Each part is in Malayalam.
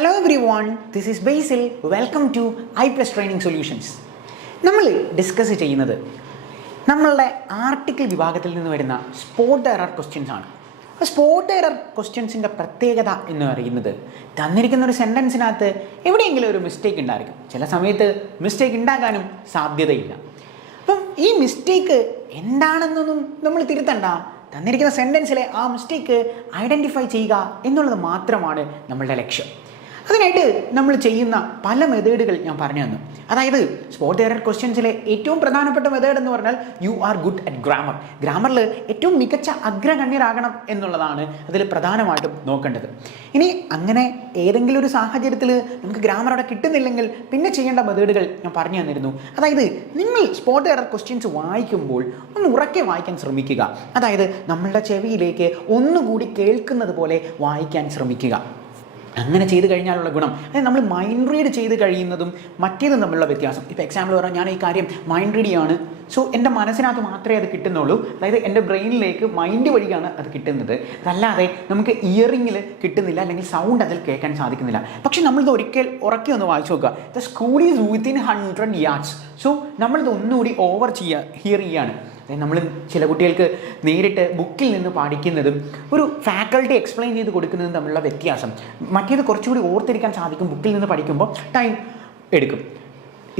Hello everyone, this is Basil. Welcome to ഐ+ ട്രെയിനിങ് സൊല്യൂഷൻസ്. നമ്മൾ ഡിസ്കസ് ചെയ്യുന്നത് നമ്മളുടെ ആർട്ടിക്കിൾ വിഭാഗത്തിൽ നിന്ന് വരുന്ന സ്പോട്ട് എറർ ക്വസ്റ്റ്യൻസ് ആണ്. അപ്പോൾ സ്പോട്ട് എറർ ക്വസ്റ്റ്യൻസിൻ്റെ പ്രത്യേകത എന്ന് പറയുന്നത് തന്നിരിക്കുന്ന ഒരു സെൻറ്റൻസിനകത്ത് എവിടെയെങ്കിലും ഒരു മിസ്റ്റേക്ക് ഉണ്ടായിരിക്കും. ചില സമയത്ത് മിസ്റ്റേക്ക് ഉണ്ടാകാനും സാധ്യതയില്ല. അപ്പം ഈ മിസ്റ്റേക്ക് എന്താണെന്നൊന്നും നമ്മൾ തിരുത്തണ്ട. തന്നിരിക്കുന്ന സെൻറ്റൻസിലെ ആ മിസ്റ്റേക്ക് ഐഡൻറ്റിഫൈ ചെയ്യുക എന്നുള്ളത് മാത്രമാണ് നമ്മളുടെ ലക്ഷ്യം. അതിനായിട്ട് നമ്മൾ ചെയ്യുന്ന പല മെത്തേഡുകൾ ഞാൻ പറഞ്ഞു തന്നു. അതായത് സ്പോട്ട് എറർ ക്വസ്റ്റ്യൻസിലെ ഏറ്റവും പ്രധാനപ്പെട്ട മെത്തേഡ് എന്ന് പറഞ്ഞാൽ you are good at grammar. ഗ്രാമറിൽ ഏറ്റവും മികച്ച അഗ്രഗണ്യരാകണം എന്നുള്ളതാണ് അതിൽ പ്രധാനമായിട്ടും നോക്കേണ്ടത്. ഇനി അങ്ങനെ ഏതെങ്കിലും ഒരു സാഹചര്യത്തിൽ നമുക്ക് ഗ്രാമർ അവിടെ കിട്ടുന്നില്ലെങ്കിൽ പിന്നെ ചെയ്യേണ്ട മെത്തേഡുകൾ ഞാൻ പറഞ്ഞു തന്നിരുന്നു. അതായത് നിങ്ങൾ സ്പോട്ട് എറർ ക്വസ്റ്റ്യൻസ് വായിക്കുമ്പോൾ ഒന്ന് ഉറക്കെ വായിക്കാൻ ശ്രമിക്കുക. അതായത് നമ്മളുടെ ചെവിയിലേക്ക് ഒന്നുകൂടി കേൾക്കുന്നത് പോലെ വായിക്കാൻ ശ്രമിക്കുക. അങ്ങനെ ചെയ്ത് കഴിഞ്ഞാലുള്ള ഗുണം, അതായത് നമ്മൾ മൈൻഡ് റീഡ് ചെയ്ത് കഴിയുന്നതും മറ്റേതും തമ്മിലുള്ള വ്യത്യാസം. ഇപ്പോൾ എക്സാമ്പിൾ പറഞ്ഞാൽ ഞാൻ ഈ കാര്യം മൈൻഡ് റീഡ് ചെയ്യാണ്, സോ എൻ്റെ മനസ്സിനകത്ത് മാത്രമേ അത് കിട്ടുന്നുള്ളൂ. അതായത് എൻ്റെ ബ്രെയിനിലേക്ക് മൈൻഡ് വഴിയാണ് അത് കിട്ടുന്നത്. അതല്ലാതെ നമുക്ക് ഇയറിങ്ങിൽ കിട്ടുന്നില്ല, അല്ലെങ്കിൽ സൗണ്ട് അതിൽ കേൾക്കാൻ സാധിക്കുന്നില്ല. പക്ഷെ നമ്മളിത് ഒരിക്കൽ ഉറക്കി ഒന്ന് വായിച്ചു നോക്കുക. The school is within 100 yards. So നമ്മളിത് ഒന്നുകൂടി ഹിയർ ചെയ്യുകയാണ്. നമ്മൾ ചില കുട്ടികൾക്ക് നേരിട്ട് ബുക്കിൽ നിന്ന് പഠിക്കുന്നതും ഒരു ഫാക്കൽറ്റി എക്സ്പ്ലെയിൻ ചെയ്ത് കൊടുക്കുന്നതും തമ്മിലുള്ള വ്യത്യാസം. മറ്റേത് കുറച്ചുകൂടി ഓർത്തിരിക്കാൻ സാധിക്കും. ബുക്കിൽ നിന്ന് പഠിക്കുമ്പോൾ ടൈം എടുക്കും.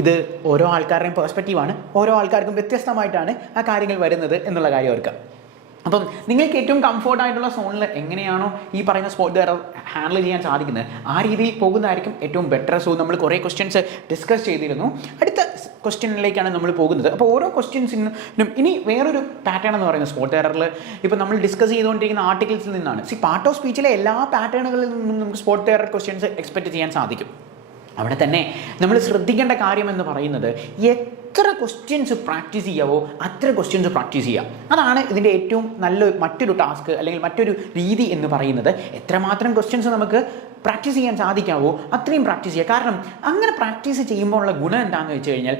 ഇത് ഓരോ ആൾക്കാരുടെയും പെർസ്പെക്റ്റീവാണ്. ഓരോ ആൾക്കാർക്കും വ്യത്യസ്തമായിട്ടാണ് ആ കാര്യങ്ങൾ വരുന്നത് എന്നുള്ള കാര്യം ഓർക്കുക. അപ്പം നിങ്ങൾക്ക് ഏറ്റവും കംഫോർട്ടായിട്ടുള്ള സോണിൽ എങ്ങനെയാണോ ഈ പറയുന്ന സ്പോട്ട് എറർ ഹാൻഡിൽ ചെയ്യാൻ സാധിക്കുന്നത് ആ രീതിയിൽ പോകുന്നതായിരിക്കും ഏറ്റവും ബെറ്റർ. സോ നമ്മൾ കുറേ ക്വസ്റ്റ്യൻസ് ഡിസ്കസ് ചെയ്തിരുന്നു. അടുത്ത ക്വസ്റ്റ്യനിലേക്കാണ് നമ്മൾ പോകുന്നത്. അപ്പോൾ ഓരോ ക്വസ്റ്റ്യൻസിനും ഇനി വേറൊരു പാറ്റേൺ എന്ന് പറയുന്നത് സ്പോട്ട് എററിൽ ഇപ്പോൾ നമ്മൾ ഡിസ്കസ് ചെയ്തുകൊണ്ടിരിക്കുന്ന ആർട്ടിക്കിൾസിൽ നിന്നാണ്. പാർട്ട് ഓഫ് സ്പീച്ചിലെ എല്ലാ പാറ്റേണുകളിൽ നിന്നും നമുക്ക് സ്പോട്ട് എറർ ക്വസ്റ്റ്യൻസ് എക്സ്പെക്റ്റ് ചെയ്യാൻ സാധിക്കും. അവിടെ തന്നെ നമ്മൾ ശ്രദ്ധിക്കേണ്ട കാര്യം എന്ന് പറയുന്നത് എത്ര ക്വസ്റ്റ്യൻസ് പ്രാക്ടീസ് ചെയ്യാവോ അത്ര ക്വസ്റ്റ്യൻസ് പ്രാക്ടീസ് ചെയ്യാം. അതാണ് ഇതിൻ്റെ ഏറ്റവും മറ്റൊരു ടാസ്ക് അല്ലെങ്കിൽ മറ്റൊരു രീതി എന്ന് പറയുന്നത്. എത്രമാത്രം ക്വസ്റ്റ്യൻസ് നമുക്ക് പ്രാക്ടീസ് ചെയ്യാൻ സാധിക്കാവോ അത്രയും പ്രാക്ടീസ് ചെയ്യുക. കാരണം അങ്ങനെ പ്രാക്ടീസ് ചെയ്യുമ്പോൾ ഉള്ള ഗുണം എന്താണെന്ന് വെച്ച് കഴിഞ്ഞാൽ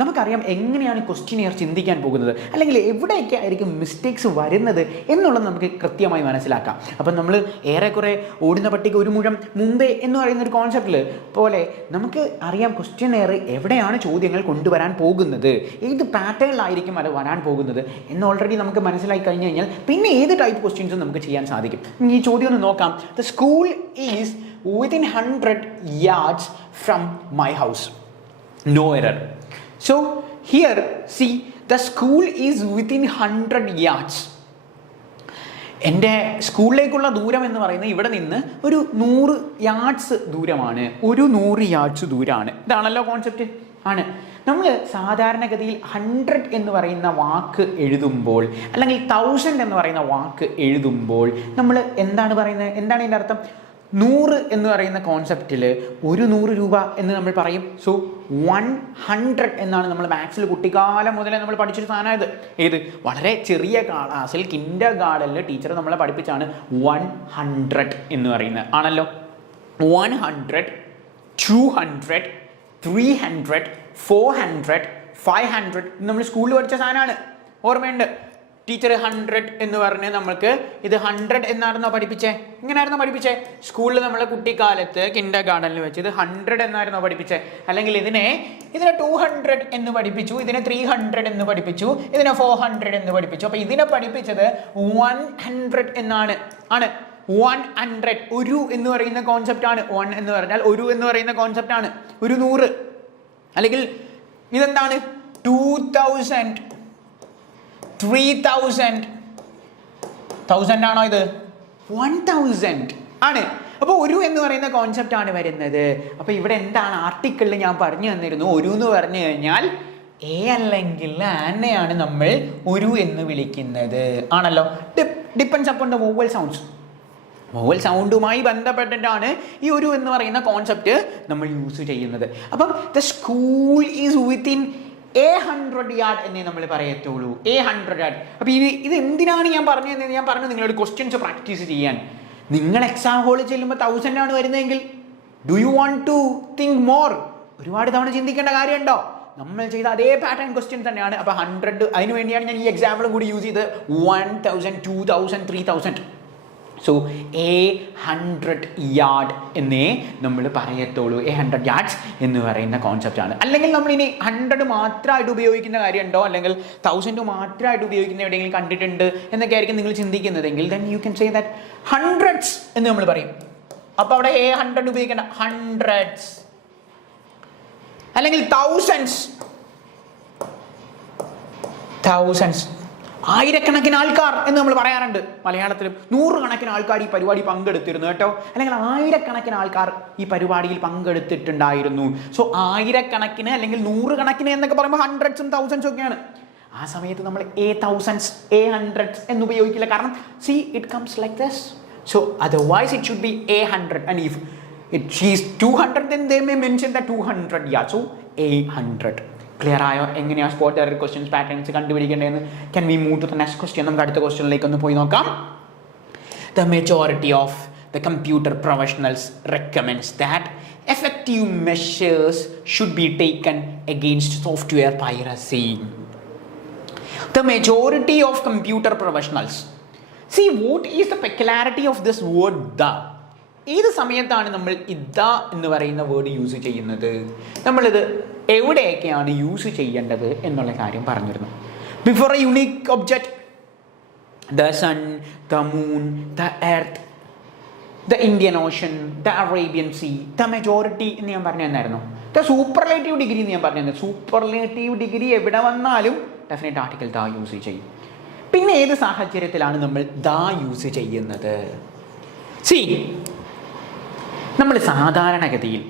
നമുക്കറിയാം എങ്ങനെയാണ് ക്വസ്റ്റ്യനെയർ ചിന്തിക്കാൻ പോകുന്നത്, അല്ലെങ്കിൽ എവിടെയൊക്കെ ആയിരിക്കും മിസ്റ്റേക്സ് വരുന്നത് എന്നുള്ളത് നമുക്ക് കൃത്യമായി മനസ്സിലാക്കാം. അപ്പം നമ്മൾ ഏറെക്കുറെ ഓടുന്ന പട്ടിക്ക് ഒരു മുഴം മുമ്പേ എന്ന് പറയുന്ന ഒരു കോൺസെപ്റ്റിൽ പോലെ നമുക്ക് അറിയാം ക്വസ്റ്റ്യനെയർ എവിടെയാണ് ചോദ്യങ്ങൾ കൊണ്ടുവരാൻ പോകുന്നത്, ഏത് പാറ്റേണിലായിരിക്കും അത് വരാൻ പോകുന്നത് എന്ന് ഓൾറെഡി നമുക്ക് മനസ്സിലാക്കി കഴിഞ്ഞ് കഴിഞ്ഞാൽ പിന്നെ ഏത് ടൈപ്പ് ക്വസ്റ്റ്യൻസും നമുക്ക് ചെയ്യാൻ സാധിക്കും. ഈ ചോദ്യം ഒന്ന് നോക്കാം. The school is within 100 yards from my house. No error. So here see the school is within 100 yards. എൻ്റെ സ്കൂളിലേക്കുള്ള ദൂരം എന്ന് പറയുന്നത് ഇവിടെ നിന്ന് ഒരു 100 yards ദൂരമാണ്. ഒരു 100 yards ദൂരമാണ്. ഇതാണല്ലോ കോൺസെപ്റ്റ് ആണ്. നമ്മൾ സാധാരണഗതിയിൽ 100 എന്ന് പറയുന്ന വാക്ക് എഴുതുമ്പോൾ അല്ലെങ്കിൽ 1000 എന്ന് പറയുന്ന വാക്ക് എഴുതുമ്പോൾ നമ്മൾ എന്താണ് പറയുന്നത്, എന്താണ് ഇതിൻ്റെ അർത്ഥം? 100 എന്ന് പറയുന്ന കോൺസെപ്റ്റിൽ ഒരു 100 രൂപ എന്ന് നമ്മൾ പറയും. സോ 100 എന്നാണ് നമ്മൾ മാത്സിൽ കുട്ടിക്കാലം മുതലേ നമ്മൾ പഠിച്ചൊരു സാധനമായത്. ഏത് വളരെ ചെറിയ ക്ലാസ്സിൽ കിൻഡർ ഗാർഡനിൽ ടീച്ചർ നമ്മളെ പഠിപ്പിച്ചാണ് 100 എന്ന് പറയുന്നത് ആണല്ലോ. 100, 200, 300, 400, 500 നമ്മൾ സ്കൂളിൽ പഠിച്ച സാധനമാണ്. ഓർമ്മയുണ്ട്? ടീച്ചർ 100 എന്ന് പറഞ്ഞ് നമ്മൾക്ക് ഇത് 100 എന്നായിരുന്നോ പഠിപ്പിച്ചേ? ഇങ്ങനെയായിരുന്നോ പഠിപ്പിച്ചേ? സ്കൂളിൽ നമ്മളെ കുട്ടിക്കാലത്ത് കിൻഡർ ഗാർഡനിൽ വെച്ച് ഇത് 100 എന്നായിരുന്നോ പഠിപ്പിച്ചേ? അല്ലെങ്കിൽ ഇതിനെ 200 എന്ന് പഠിപ്പിച്ചു, ഇതിനെ 300 എന്ന് പഠിപ്പിച്ചു, ഇതിനെ 400 എന്ന് പഠിപ്പിച്ചു. അപ്പോൾ ഇതിനെ പഠിപ്പിച്ചത് 100 എന്നാണ്. 100 ഒരു എന്ന് പറയുന്ന കോൺസെപ്റ്റ് ആണ്. 1 എന്ന് പറഞ്ഞാൽ ഒരു എന്ന് പറയുന്ന കോൺസെപ്റ്റ് ആണ്. ഒരു 100. അല്ലെങ്കിൽ ഇതെന്താണ്? 2000, 3000. 1000 ആണോ ഇത്? 1000 ആണ്. അപ്പോൾ ഒരു എന്ന് പറയുന്ന കോൺസെപ്റ്റ് ആണ് വരുന്നത്. അപ്പോൾ ഇവിടെ എന്താണ് ആർട്ടിക്കിളിൽ ഞാൻ പറഞ്ഞു തന്നിരുന്നു, ഒരു എന്ന് പറഞ്ഞു കഴിഞ്ഞാൽ എ അല്ലെങ്കിൽ ആനെയാണ് നമ്മൾ ഒരു എന്ന് വിളിക്കുന്നത് ആണല്ലോ. Depends upon the vowel sounds. Vowel സൗണ്ടുമായി ബന്ധപ്പെട്ടിട്ടാണ് ഈ ഒരു എന്ന് പറയുന്ന കോൺസെപ്റ്റ് നമ്മൾ യൂസ് ചെയ്യുന്നത്. അപ്പം the school is within 100 yards എന്നേ നമ്മൾ പറയത്തുള്ളൂ. 100 yards. അപ്പോൾ ഇത് എന്തിനാണ് ഞാൻ പറഞ്ഞു തന്നത്? ഞാൻ പറഞ്ഞു നിങ്ങളോട് ക്വസ്റ്റ്യൻസ് പ്രാക്ടീസ് ചെയ്യാൻ. നിങ്ങൾ എക്സാം ഹോളിൽ ചെല്ലുമ്പോൾ 1000 ആണ് വരുന്നതെങ്കിൽ do you want to think more? ഒരുപാട് തവണ ചിന്തിക്കേണ്ട കാര്യമുണ്ടോ? നമ്മൾ ചെയ്ത അതേ പാറ്റേൺ ക്വസ്റ്റ്യൻ തന്നെയാണ്. അപ്പോൾ 100 അതിന് വേണ്ടിയാണ് ഞാൻ ഈ എക്സാമ്പിളും കൂടി യൂസ് ചെയ്ത് 1000, 2000, 3000. സോ 100 യാർഡ് എന്നേ നമ്മൾ പറയത്തുള്ളൂ. 100 yards എന്ന് പറയുന്ന കോൺസെപ്റ്റാണ്. അല്ലെങ്കിൽ നമ്മളിനി 100 മാത്രമായിട്ട് ഉപയോഗിക്കുന്ന കാര്യമുണ്ടോ, അല്ലെങ്കിൽ 1000 മാത്രമായിട്ട് ഉപയോഗിക്കുന്ന എവിടെയെങ്കിലും കണ്ടിട്ടുണ്ട് എന്നൊക്കെ ആയിരിക്കും നിങ്ങൾ ചിന്തിക്കുന്നതെങ്കിൽ then you can say that hundreds എന്ന് നമ്മൾ പറയും. അപ്പോൾ അവിടെ 100 ഉപയോഗിക്കേണ്ട hundreds, അല്ലെങ്കിൽ thousands, ആയിരക്കണക്കിന് ആൾക്കാർ എന്ന് നമ്മൾ പറയാറുണ്ട് മലയാളത്തിലും. 100 കണക്കിന് ആൾക്കാർ ഈ പരിപാടി പങ്കെടുത്തിരുന്നു കേട്ടോ, അല്ലെങ്കിൽ 1000 ആൾക്കാർ ഈ പരിപാടിയിൽ പങ്കെടുത്തിട്ടുണ്ടായിരുന്നു. സോ 1000 അല്ലെങ്കിൽ 100 കണക്കിന് എന്നൊക്കെ പറയുമ്പോൾ ഹൺഡ്രഡ്സും തൗസൻഡ്സും ഒക്കെയാണ്. ആ സമയത്ത് നമ്മൾ thousands, 100s എന്ന് ഉപയോഗിക്കില്ല. കാരണം see it comes like this. So otherwise it should be 100, and if it is 200 then they may mention that 200. Yeah, so 100. Clear ആയോ എങ്ങനെയാണ് സ്പോട്ട് എറർ ക്വസ്റ്റ്യൻസ് പാറ്റേൺസ് കണ്ടുപിടിക്കേണ്ടതെന്ന്? Can we move to the next question? നമുക്ക് അടുത്ത ക്വസ്റ്റ്യനിലേക്ക് ഒന്ന് പോയി നോക്കാം. The majority of the computer professionals recommends that effective measures should be taken against software piracy. The majority of computer professionals. See, what is the peculiarity of this word the? ഏത് സമയത്താണ് നമ്മൾ ഇദ എന്ന് പറയുന്ന വേർഡ് യൂസ് ചെയ്യുന്നത്, നമ്മളിത് എവിടെയൊക്കെയാണ് യൂസ് ചെയ്യേണ്ടത് എന്നുള്ള കാര്യം പറഞ്ഞിരുന്നു. Before a unique object, the sun, the moon, the earth, the Indian Ocean, the Arabian Sea, the majority എന്ന് ഞാൻ പറഞ്ഞു തന്നായിരുന്നു. ദ സൂപ്പർലേറ്റീവ് ഡിഗ്രി എന്ന് ഞാൻ പറഞ്ഞു തന്നെ. സൂപ്പർലേറ്റീവ് ഡിഗ്രി എവിടെ വന്നാലും ഡെഫിനറ്റ് ആർട്ടിക്കിൾ ദ യൂസ് ചെയ്യും. പിന്നെ ഏത് സാഹചര്യത്തിലാണ് നമ്മൾ ദ യൂസ് ചെയ്യുന്നത്? സി, നമ്മൾ സാധാരണഗതിയിൽ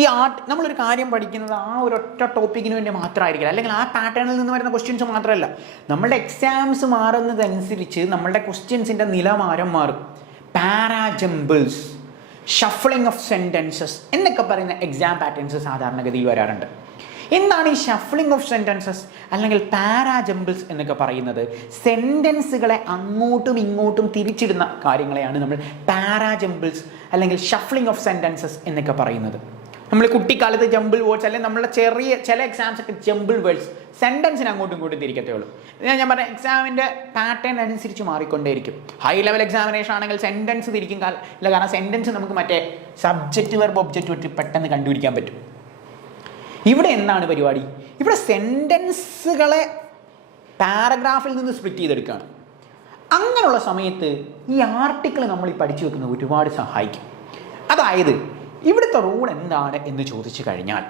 ഈ നമ്മളൊരു കാര്യം പഠിക്കുന്നത് ആ ഒരൊറ്റ ടോപ്പിക്കിന് വേണ്ടി മാത്രമായിരിക്കില്ല, അല്ലെങ്കിൽ ആ പാറ്റേണിൽ നിന്ന് വരുന്ന ക്വസ്റ്റ്യൻസ് മാത്രമല്ല. നമ്മളുടെ എക്സാംസ് മാറുന്നതനുസരിച്ച് നമ്മളുടെ ക്വസ്റ്റ്യൻസിൻ്റെ നിലവാരം മാറും. പാരാജംബിൾസ്, ഷഫ്ലിംഗ് ഓഫ് സെൻറ്റൻസസ് എന്നൊക്കെ പറയുന്ന എക്സാം പാറ്റേൺസ് സാധാരണഗതിയിൽ വരാറുണ്ട്. എന്താണ് ഈ ഷഫ്ലിംഗ് ഓഫ് സെൻറ്റൻസസ് അല്ലെങ്കിൽ പാരാജംബിൾസ് എന്നൊക്കെ പറയുന്നത്? സെൻറ്റൻസുകളെ അങ്ങോട്ടും ഇങ്ങോട്ടും തിരിച്ചിടുന്ന കാര്യങ്ങളെയാണ് നമ്മൾ പാരാജംബിൾസ് അല്ലെങ്കിൽ ഷഫ്ലിംഗ് ഓഫ് സെൻറ്റൻസസ് എന്നൊക്കെ പറയുന്നത്. നമ്മൾ കുട്ടിക്കാലത്ത് ജംബിൾ വേർഡ്സ്, അല്ലെങ്കിൽ നമ്മളുടെ ചില എക്സാംസ് ഒക്കെ ജംബിൾ വേർഡ്സ് സെൻറ്റൻസിന് അങ്ങോട്ടും ഇങ്ങോട്ടും തിരിക്കത്തേ ഉള്ളൂ. ഞാൻ പറഞ്ഞ എക്സാമിൻ്റെ പാറ്റേൺ അനുസരിച്ച് മാറിക്കൊണ്ടേയിരിക്കും. ഹൈ ലെവൽ എക്സാമിനേഷൻ ആണെങ്കിൽ സെൻറ്റൻസ് തിരിക്കും ഇല്ല, കാരണം സെൻറ്റൻസ് നമുക്ക് മറ്റേ സബ്ജക്റ്റ് വെർബ് ഒബ്ജക്റ്റ് വെച്ച് പെട്ടെന്ന് കണ്ടുപിടിക്കാൻ പറ്റും. ഇവിടെ എന്താണ് പരിപാടി? ഇവിടെ സെൻറ്റൻസുകളെ പാരഗ്രാഫിൽ നിന്ന് സ്പ്ലിറ്റ് ചെയ്തെടുക്കുകയാണ്. അങ്ങനെയുള്ള സമയത്ത് ഈ ആർട്ടിക്കിൾ നമ്മൾ ഈ പഠിച്ചു വെക്കുന്നത് ഒരുപാട് സഹായിക്കും. അതായത് ഇവിടുത്തെ റൂൾ എന്താണ് എന്ന് ചോദിച്ചു കഴിഞ്ഞാൽ,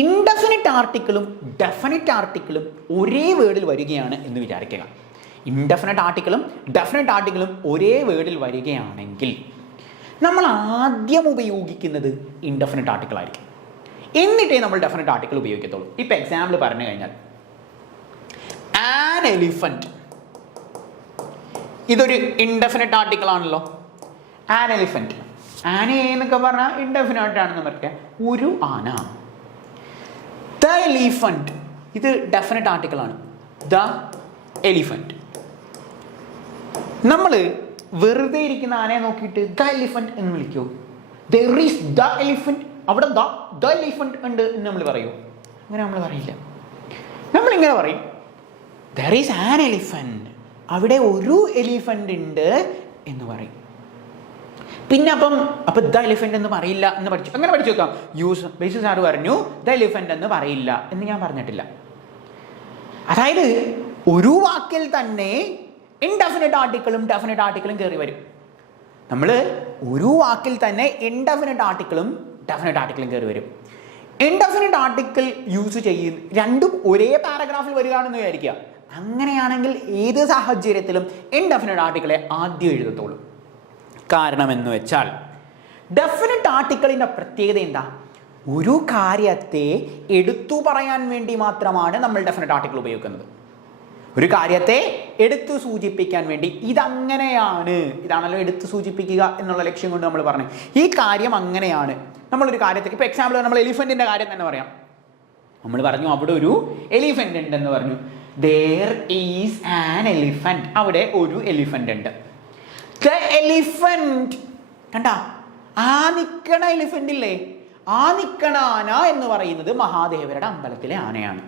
ഇൻഡെഫിനിറ്റ് ആർട്ടിക്കിളും ഡെഫിനിറ്റ് ആർട്ടിക്കിളും ഒരേ വേർഡിൽ വരികയാണ് എന്ന് വിചാരിക്കുക. ഇൻഡെഫിനിറ്റ് ആർട്ടിക്കിളും ഡെഫിനിറ്റ് ആർട്ടിക്കിളും ഒരേ വേർഡിൽ വരികയാണെങ്കിൽ നമ്മൾ ആദ്യം ഉപയോഗിക്കുന്നത് ഇൻഡെഫിനിറ്റ് ആർട്ടിക്കിൾ ആയിരിക്കും, എന്നിട്ടേ നമ്മൾ ഡെഫിനിറ്റ് ആർട്ടിക്കിൾ ഉപയോഗിക്കത്തുള്ളൂ. ഇപ്പം എക്സാമ്പിൾ പറഞ്ഞു കഴിഞ്ഞാൽ, ആൻ എലിഫന്റ്, ഇതൊരു ഇൻഡെഫിനിറ്റ് ആർട്ടിക്കിൾ ആണല്ലോ. ആൻ എലിഫന്റ്, ആന എന്നൊക്കെ പറഞ്ഞാൽ ഇൻഡെഫിനിറ്റ് ആണെന്ന് പറയാം, ഒരു ആന. ദ എലിഫന്റ്, ഇത് ഡെഫിനിറ്റ് ആർട്ടിക്കിൾ ആണ്. The elephant. നമ്മൾ വെറുതെ ഇരിക്കുന്ന ആനയെ നോക്കിയിട്ട് ദ എലിഫന്റ് എന്ന് വിളിക്കൂ? ദർ ഈസ് ദ എലിഫന്റ്, അവിടെ ദ എലിഫന്റ് ഉണ്ട് എന്ന് നമ്മൾ പറയൂ? അങ്ങനെ നമ്മൾ പറയില്ല. നമ്മളിങ്ങനെ പറയും, ദർ ഈസ് ആൻ എലിഫന്റ്, അവിടെ ഒരു എലിഫന്റ് ഉണ്ട് എന്ന് പറയും. പിന്നെ അപ്പം ദ എലിഫന്റ് എന്ന് പറയില്ല എന്ന് പഠിച്ചു, അങ്ങനെ പഠിച്ചു വെക്കാം. ബേസിസ് സാറ് പറഞ്ഞു ദ എലിഫന്റ് എന്ന് പറയില്ല എന്ന് ഞാൻ പറഞ്ഞിട്ടില്ല. അതായത് ഒരു വാക്കിൽ തന്നെ ഇൻഡെഫിനിറ്റ് ആർട്ടിക്കിളും ഡെഫിനിറ്റ് ആർട്ടിക്കിളും കയറി വരും. നമ്മൾ ഒരു വാക്കിൽ തന്നെ ഇൻഡെഫിനിറ്റ് ആർട്ടിക്കിളും ഡെഫിനിറ്റ് ആർട്ടിക്കിളും കയറി വരും. ഇൻഡെഫിനിറ്റ് ആർട്ടിക്കിൾ യൂസ് ചെയ്യും, രണ്ടും ഒരേ പാരഗ്രാഫിൽ വരികയാണെന്ന് വിചാരിക്കുക. അങ്ങനെയാണെങ്കിൽ ഏത് സാഹചര്യത്തിലും ഇൻഡെഫിനിറ്റ് ആർട്ടിക്കിളെ ആദ്യം എഴുതത്തുള്ളൂ. കാരണം എന്ന് വെച്ചാൽ ഡെഫിനിറ്റ് ആർട്ടിക്കിളിൻ്റെ പ്രത്യേകത എന്താ? ഒരു കാര്യത്തെ എടുത്തു പറയാൻ വേണ്ടി മാത്രമാണ് നമ്മൾ ഡെഫിനിറ്റ് ആർട്ടിക്കിൾ ഉപയോഗിക്കുന്നത്. ഒരു കാര്യത്തെ എടുത്തു സൂചിപ്പിക്കാൻ വേണ്ടി, ഇതങ്ങനെയാണ്, ഇതാണല്ലോ എടുത്തു സൂചിപ്പിക്കുക എന്നുള്ള ലക്ഷ്യം കൊണ്ട് നമ്മൾ പറഞ്ഞു ഈ കാര്യം അങ്ങനെയാണ്. നമ്മളൊരു കാര്യത്തെ, ഇപ്പോൾ എക്സാമ്പിൾ നമ്മൾ എലിഫൻറ്റിൻ്റെ കാര്യം തന്നെ പറയാം. നമ്മൾ പറഞ്ഞു അവിടെ ഒരു എലിഫൻ്റ് ഉണ്ടെന്ന് പറഞ്ഞു. there is an elephant, അവിടെ ഒരു എലിഫൻ്റ് ഉണ്ട്. the elephant, കണ്ട ആ നിക്കണ എലിഫൻ്റ് ഇല്ലേ, ആ നിക്കണ ആന എന്ന് പറയുന്നത് മഹാദേവരുടെ അമ്പലത്തിലെ ആനയാണ്.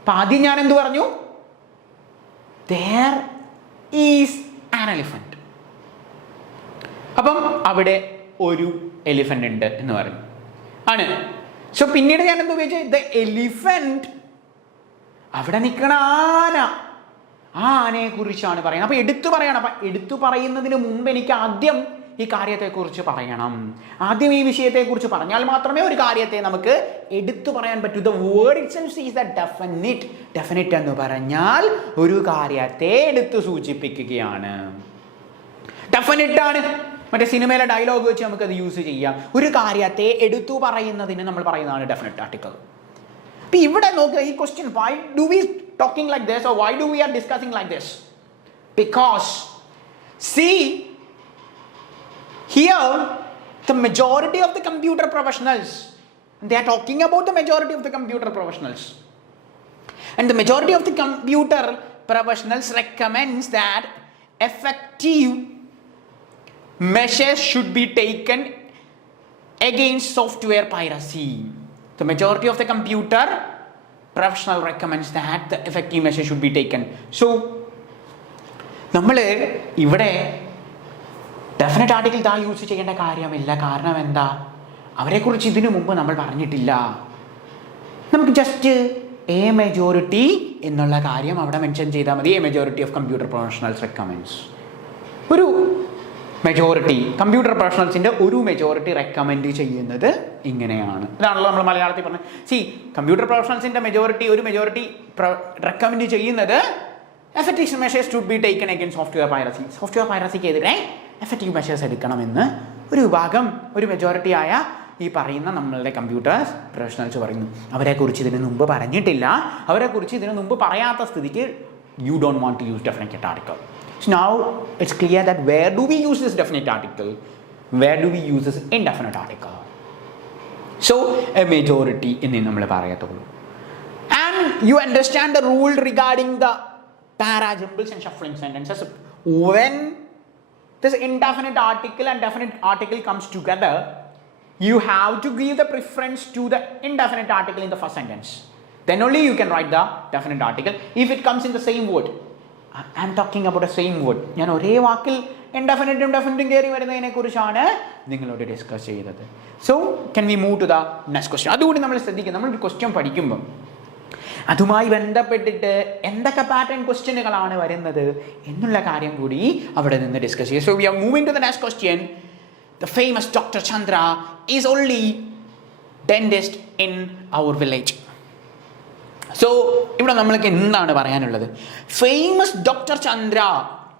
അപ്പം ആദ്യം ഞാൻ എന്ത് പറഞ്ഞു? there is an elephant. അപ്പം അവിടെ ഒരു എലിഫന്റ് ഉണ്ട് എന്ന് പറഞ്ഞു ആണ്. സോ പിന്നീട് ഞാൻ എന്താ ഉപയോഗിച്ചത്, ദ എലിഫന്റ്, അവിടെ നിൽക്കണ ആന, ആ ആനയെ കുറിച്ചാണ് പറയുന്നത്. അപ്പൊ എടുത്തു പറയണം. അപ്പൊ എടുത്തു പറയുന്നതിന് മുമ്പ് എനിക്ക് ആദ്യം ഈ കാര്യത്തെക്കുറിച്ച് പറയണം. ആദ്യം ഈ വിഷയത്തെക്കുറിച്ച് പറഞ്ഞാൽ മാത്രമേ ഒരു കാര്യത്തെ നമുക്ക് എടുത്തു പറയാൻ പറ്റൂ. The word itself is the definite. Definite എന്ന് പറഞ്ഞാൽ ഒരു കാര്യത്തെ എടുത്തു സൂചിപ്പിക്കുകയാണ്. ഡെഫിനിറ്റ് ആണ്. മറ്റേ സിനിമയിലെ ഡയലോഗ് വെച്ച് നമുക്കത് യൂസ് ചെയ്യാം. ഒരു കാര്യത്തെ എടുത്തു പറയുന്നതിന് നമ്മൾ പറയുന്നതാണ് ഡെഫിനിറ്റ് ആർട്ടിക്കിൾ. അപ്പൊ ഇവിടെ നോക്കുക, ഈ question, why do we talking like this or why do we are discussing like this? Because see, here the majority of the computer professionals, they are talking about the majority of the computer professionals, and the majority of the computer professionals recommends that effective measures should be taken against software piracy. The majority of the computer professional recommends that the effective measures should be taken. So നമ്മൾ ഇവിടെ ഡെഫിനറ്റ് ആർട്ടിക്കിൾ താ യൂസ് ചെയ്യേണ്ട കാര്യമില്ല. കാരണം എന്താ, അവരെക്കുറിച്ച് ഇതിനു മുമ്പ് നമ്മൾ പറഞ്ഞിട്ടില്ല. നമുക്ക് ജസ്റ്റ് എ മെജോറിറ്റി എന്നുള്ള കാര്യം അവിടെ മെൻഷൻ ചെയ്താൽ മതി. A majority of computer professionals recommends. ഒരു മെജോറിറ്റി, കമ്പ്യൂട്ടർ പ്രൊഫഷണൽസിൻ്റെ ഒരു മെജോറിറ്റി റെക്കമെൻഡ് ചെയ്യുന്നത് ഇങ്ങനെയാണ്. ഇതാണല്ലോ നമ്മൾ മലയാളത്തിൽ പറഞ്ഞത്. സി, കമ്പ്യൂട്ടർ പ്രൊഫഷണൽസിൻ്റെ ഒരു മെജോറിറ്റി റെക്കമെൻഡ് ചെയ്യുന്നത് effective measures should be taken against software piracy. Software പൈറസിക്കെതിരെ എഫക്റ്റീവ് മെഷേഴ്സ് എടുക്കണമെന്ന് ഒരു വിഭാഗം, ഒരു മെജോറിറ്റിയായ ഈ പറയുന്ന നമ്മളുടെ കമ്പ്യൂട്ടർ പ്രൊഫഷണൽസ് പറയുന്നു. അവരെക്കുറിച്ച് ഇതിനു മുമ്പ് പറഞ്ഞിട്ടില്ല. അവരെക്കുറിച്ച് ഇതിനു മുമ്പ് പറയാത്ത സ്ഥിതിക്ക് you don't want to use definite article. So now it's clear that where do we use this definite article? Where do we use this indefinite article? So a majority in നമ്മൾ പറയത്തുള്ളൂ. And you understand the rule regarding the para, jumbles and shuffling sentences. When this indefinite article and definite article comes together, you have to give the preference to the indefinite article in the first sentence. Then only you can write the definite article if it comes in the same word. I am talking about the same word. ഞാൻ ഒരേ വാക്കിൽ ഇൻഡെഫിനിറ്റും ഡെഫിനിറ്റും കയറി വരുന്നതിനെ കുറിച്ചാണ് നിങ്ങളോട് ഡിസ്കസ് ചെയ്തത്. So can we move to the next question. അതുകൂടി നമ്മൾ ശ്രദ്ധിക്കുക. നമ്മളൊരു ക്വസ്റ്റ്യൻ പഠിക്കുമ്പം അതുമായി ബന്ധപ്പെട്ടിട്ട് എന്തൊക്കെ പാറ്റേൺ ക്വസ്റ്റ്യനുകളാണ് വരുന്നത് എന്നുള്ള കാര്യം കൂടി അവിടെ നിന്ന് ഡിസ്കസ് ചെയ്യുക. So we are moving to the next question. The famous doctor Chandra is only dentist in our village. So ഇവിടെ നമ്മൾക്ക് എന്താണ് പറയാനുള്ളത്? ഫേമസ് ഡോക്ടർ ചന്ദ്ര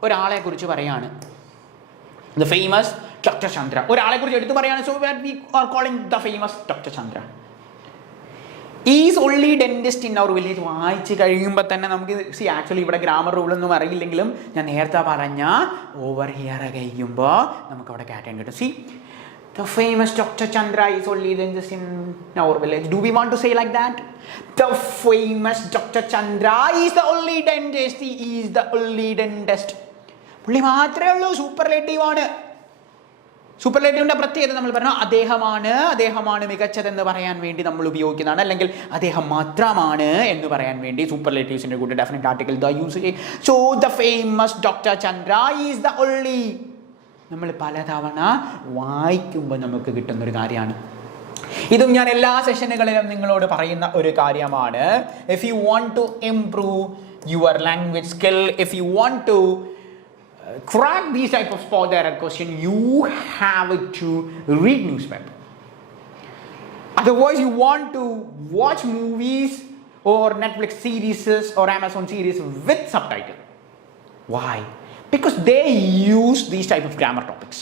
ഒരാളെ കുറിച്ച് പറയാണ്. ദ ഫേമസ് ഡോക്ടർ ചന്ദ്ര ഒരാളെ കുറിച്ച് എടുത്തു പറയാണ്. So we are calling the famous doctor Chandra is only dentist in our village. വായിച്ച് കഴിയുമ്പോൾ തന്നെ നമുക്ക് ആക്ച്വലി ഇവിടെ ഗ്രാമർ റൂളൊന്നും അറിയില്ലെങ്കിലും ഞാൻ നേരത്തെ പറഞ്ഞ ഓവർ ഹിയർ കഴിയുമ്പോൾ നമുക്ക് അവിടെ കാറ്റാൻ കിട്ടും. C, the famous Dr. Chandra is only dentist in our village. Do we want to say like that? The famous Dr. Chandra is the only dentist. He is the only dentist. പുള്ളി മാത്രമേ ഉള്ളൂ. സൂപ്പർലേറ്റീവ് ആണ്. സൂപ്പർലേറ്റീവിൻ്റെ പ്രത്യേകത നമ്മൾ പറഞ്ഞാൽ അദ്ദേഹമാണ് മികച്ചതെന്ന് പറയാൻ വേണ്ടി നമ്മൾ ഉപയോഗിക്കുന്നതാണ്. അല്ലെങ്കിൽ അദ്ദേഹം മാത്രമാണ് എന്ന് പറയാൻ വേണ്ടി സൂപ്പർലേറ്റീവ്സിൻ്റെ കൂടെ ഡെഫിനറ്റ് ആർട്ടിക്കിൾ ദ യൂസ് ചെയ്യും. So the famous doctor Chandra is the only. നമ്മൾ പലതവണ വായിക്കുമ്പോൾ നമുക്ക് കിട്ടുന്നൊരു കാര്യമാണ്. ഇതും ഞാൻ എല്ലാ സെഷനുകളിലും നിങ്ങളോട് പറയുന്ന ഒരു കാര്യമാണ്. If you want to improve your language skill, if you want to crack these type of spot error question, you have to read newspaper. Otherwise you want to watch movies or Netflix series or Amazon series with subtitle. Why? Because they use these type of grammar topics.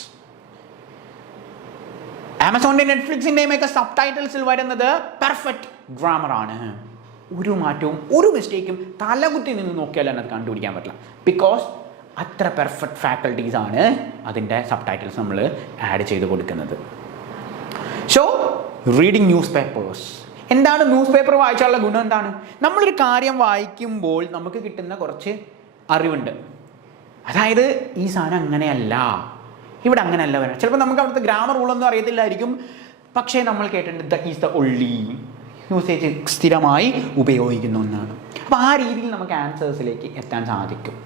Amazon Netflixന്റെ ഒക്കെ സബ്ടൈറ്റിൽസിൽ വരുന്നത് പെർഫെക്റ്റ് ഗ്രാമർ ആണ്. ഒരു മാറ്റവും ഒരു മിസ്റ്റേക്കും തലകുത്തി നിന്ന് നോക്കിയാൽ അത് കണ്ടുപിടിക്കാൻ പറ്റില്ല. ബിക്കോസ് അത്ര പെർഫെക്റ്റ് ഫാക്കൽറ്റീസ് ആണ് അതിൻ്റെ സബ്ടൈറ്റിൽസ് നമ്മൾ ആഡ് ചെയ്ത് കൊടുക്കുന്നത്. So reading news papers. എന്താണ് ന്യൂസ് പേപ്പർ വായിച്ചാലുള്ള ഗുണം? എന്താണ്? നമ്മളൊരു കാര്യം വായിക്കുമ്പോൾ നമുക്ക് കിട്ടുന്ന കുറച്ച് അറിവുണ്ട്. അതായത് ഈ സാധനം അങ്ങനെയല്ല, ഇവിടെ അങ്ങനെയല്ല വരാം. ചിലപ്പോൾ നമുക്ക് അവിടുത്തെ ഗ്രാമർ റൂളൊന്നും അറിയത്തില്ലായിരിക്കും. പക്ഷേ നമ്മൾ കേട്ടിട്ടുണ്ട് the is the only usage സ്ഥിരമായി ഉപയോഗിക്കുന്ന ഒന്നാണ്. അപ്പോൾ ആ രീതിയിൽ നമുക്ക് ആൻസേഴ്സിലേക്ക് എത്താൻ സാധിക്കും.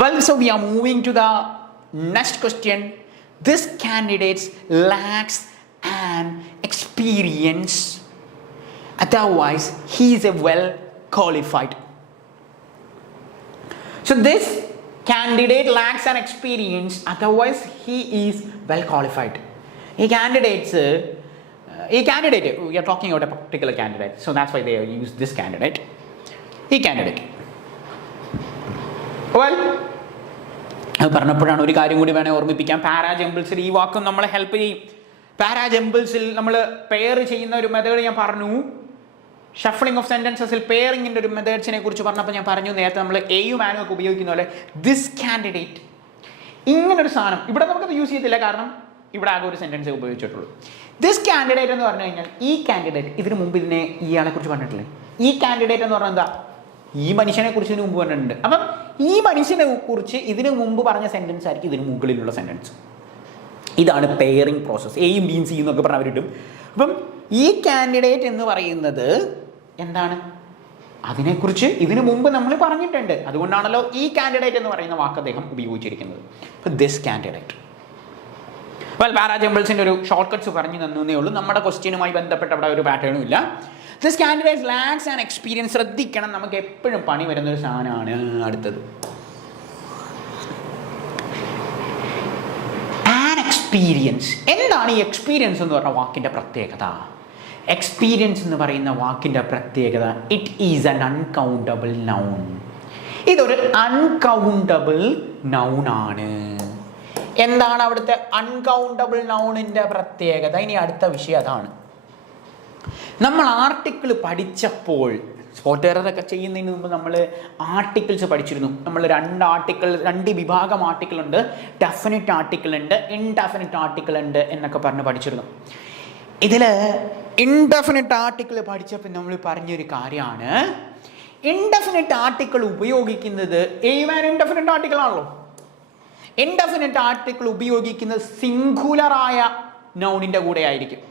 Well, so we are moving to the Next question. This candidate lacks an experience. Otherwise, he is a well qualified. So this candidate lacks an experience. Otherwise, he is well qualified. A candidate, we are talking about a particular candidate. So that's why they use this candidate. A candidate. Well, പറഞ്ഞപ്പോഴാണ് ഒരു കാര്യം കൂടി വേണേൽ ഓർമ്മിപ്പിക്കാം. പാരാജംബിൾസിൽ ഈ വാക്കും നമ്മളെ ഹെൽപ്പ് ചെയ്യും. പാരാജംബിൾസിൽ നമ്മൾ പെയർ ചെയ്യുന്ന ഒരു മെത്തേഡ് ഞാൻ പറഞ്ഞു. ഷഫ്ലിംഗ് ഓഫ് സെൻറ്റൻസസിൽ പെയറിങ്ങിൻ്റെ ഒരു മെത്തേഡ്സിനെ കുറിച്ച് പറഞ്ഞപ്പോൾ ഞാൻ പറഞ്ഞു നേരത്തെ നമ്മൾ എയും ആനും ഒക്കെ ഉപയോഗിക്കുന്ന പോലെ ദിസ് കാൻഡിഡേറ്റ് ഇങ്ങനൊരു സാധനം ഇവിടെ നമുക്കത് യൂസ് ചെയ്തില്ല, കാരണം ഇവിടെ ആകെ ഒരു സെൻറ്റൻസേ ഉപയോഗിച്ചിട്ടുള്ളൂ. ദിസ് കാൻഡിഡേറ്റ് എന്ന് പറഞ്ഞു കഴിഞ്ഞാൽ ഈ കാൻഡിഡേറ്റ് ഇതിന് മുമ്പ് ഇതിനെ ഇയാളെ കുറിച്ച് പറഞ്ഞിട്ടില്ലേ? ഈ കാൻഡിഡേറ്റ് എന്ന് പറഞ്ഞാൽ എന്താ? ഈ മനുഷ്യനെ കുറിച്ച് ഇതിന് മുമ്പ് പറഞ്ഞിട്ടുണ്ട്. അപ്പം ഈ മനുഷ്യനെ കുറിച്ച് ഇതിന് മുമ്പ് പറഞ്ഞ സെൻറ്റൻസ് ആയിരിക്കും ഇതിന് മുകളിലുള്ള സെൻറ്റൻസ്. ഇതാണ് പെയറിംഗ് പ്രോസസ്സ്. എയും ബിയും സിയും എന്നൊക്കെ പറഞ്ഞാൽ അവരിട്ടും. അപ്പം ഈ കാൻഡിഡേറ്റ് എന്ന് പറയുന്നത് എന്താണ്? അതിനെക്കുറിച്ച് ഇതിനു മുമ്പ് നമ്മൾ പറഞ്ഞിട്ടുണ്ട്. അതുകൊണ്ടാണല്ലോ ഈ കാൻഡിഡേറ്റ് എന്ന് പറയുന്ന വാക്ക് അദ്ദേഹം ഉപയോഗിച്ചിരിക്കുന്നത്. അപ്പം ദിസ് കാൻഡിഡേറ്റ്. വെൽ, പാരാജംബിൾസിൻ്റെ ഒരു ഷോർട്ട് കട്ട്സ് പറഞ്ഞു തന്നേ ഉള്ളൂ. നമ്മുടെ ക്വസ്റ്റ്യനുമായി ബന്ധപ്പെട്ട അവിടെ ഒരു പാറ്റേണും ഇല്ല. This candidate lakhs and experience. ശ്രദ്ധിക്കണം, നമുക്ക് എപ്പോഴും പണി വരുന്നൊരു സാധനമാണ് അടുത്തത്. എക്സ്പീരിയൻസ്. എന്താണ് ഈ എക്സ്പീരിയൻസ് എന്ന് പറഞ്ഞ വാക്കിൻ്റെ പ്രത്യേകത? എക്സ്പീരിയൻസ് എന്ന് പറയുന്ന വാക്കിൻ്റെ പ്രത്യേകത, ഇറ്റ് ഈസ് അൻ അൺകൗണ്ടബിൾ നൗൺ. ഇതൊരു അൺകൗണ്ടബിൾ നൗൺ ആണ്. എന്താണ് അവിടുത്തെ അൺകൗണ്ടബിൾ നൗണിൻ്റെ പ്രത്യേകത? ഇനി അടുത്ത വിഷയം അതാണ്. നമ്മൾ ആർട്ടിക്കിൾ പഠിച്ചപ്പോൾ, സ്പോട്ട് എററൊക്കെ ചെയ്യുന്നതിന് മുമ്പ് നമ്മൾ ആർട്ടിക്കിൾസ് പഠിച്ചിരുന്നു. നമ്മൾ രണ്ട് വിഭാഗം ആർട്ടിക്കിൾ ഉണ്ട്. ഡെഫിനിറ്റ് ആർട്ടിക്കിൾ ഉണ്ട്, ഇൻഡെഫിനിറ്റ് ആർട്ടിക്കിൾ ഉണ്ട് എന്നൊക്കെ പറഞ്ഞ് പഠിച്ചിരുന്നു. ഇതിൽ ഇൻഡെഫിനിറ്റ് ആർട്ടിക്കിൾ പഠിച്ചപ്പോൾ നമ്മൾ പറഞ്ഞൊരു കാര്യമാണ്, ഇൻഡെഫിനിറ്റ് ആർട്ടിക്കിൾ ഉപയോഗിക്കുന്നത് ഇൻഡെഫിനിറ്റ് ആർട്ടിക്കിൾ ആണല്ലോ. ഇൻഡെഫിനിറ്റ് ആർട്ടിക്കിൾ ഉപയോഗിക്കുന്നത് സിംഗുലറായ നൗണിൻ്റെ കൂടെ ആയിരിക്കും.